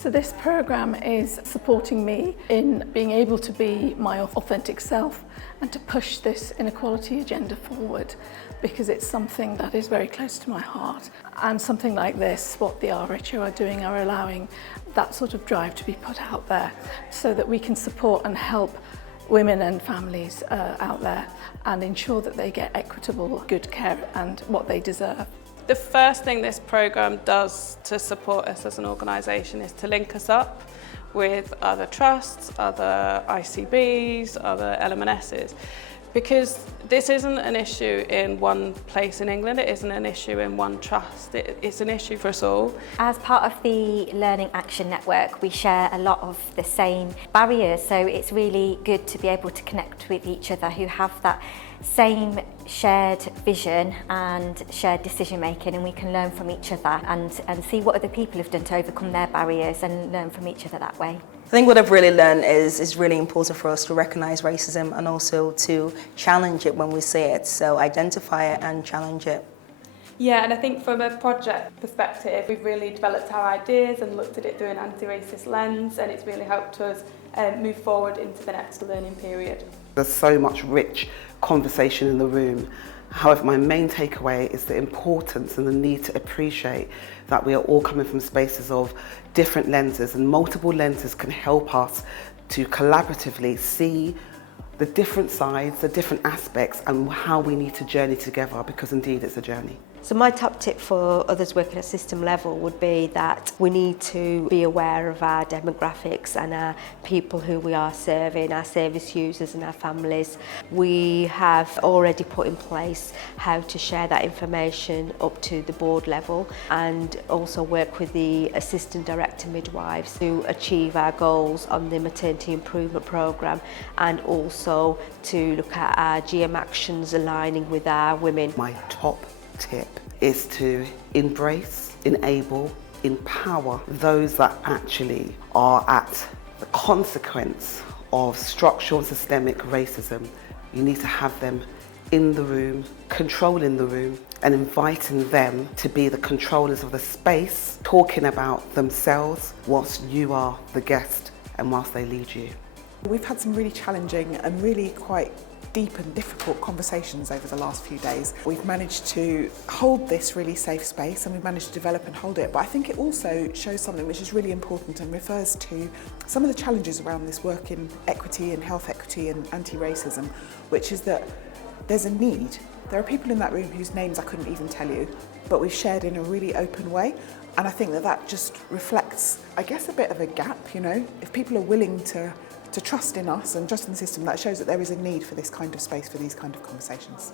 So this programme is supporting me in being able to be my authentic self and to push this inequality agenda forward, because it's something that is very close to my heart. And something like this, what the RHO are doing, are allowing that sort of drive to be put out there so that we can support and help women and families out there and ensure that they get equitable, good care and what they deserve. The first thing this programme does to support us as an organisation is to link us up with other trusts, other ICBs, other LMNSs, because this isn't an issue in one place in England, it isn't an issue in one trust, it's an issue for us all. As part of the Learning Action Network, we share a lot of the same barriers, so it's really good to be able to connect with each other who have that same shared vision and shared decision making, and we can learn from each other and see what other people have done to overcome their barriers and learn from each other that way. I think what I've really learned is it's really important for us to recognise racism and also to challenge it when we see it, so identify it and challenge it. Yeah, and I think from a project perspective, we've really developed our ideas and looked at it through an anti-racist lens, and it's really helped us move forward into the next learning period. There's so much rich conversation in the room. However, my main takeaway is the importance and the need to appreciate that we are all coming from spaces of different lenses, and multiple lenses can help us to collaboratively see the different sides, the different aspects, and how we need to journey together, because indeed it's a journey. So my top tip for others working at system level would be that we need to be aware of our demographics and our people who we are serving, our service users and our families. We have already put in place how to share that information up to the board level, and also work with the assistant director midwives to achieve our goals on the maternity improvement programme, and also to look at our GM actions aligning with our women. My top tip is to embrace, enable, empower those that actually are at the consequence of structural and systemic racism. You need to have them in the room, controlling the room, and inviting them to be the controllers of the space, talking about themselves whilst you are the guest and whilst they lead you. We've had some really challenging and really quite deep and difficult conversations over the last few days. We've managed to hold this really safe space, and we've managed to develop and hold it, but I think it also shows something which is really important and refers to some of the challenges around this work in equity and health equity and anti-racism, which is that there's a need. There are people in that room whose names I couldn't even tell you, but we've shared in a really open way, and I think that that just reflects, I guess, a bit of a gap, you know. If people are willing to trust in us and trust in the system, that shows that there is a need for this kind of space, for these kind of conversations.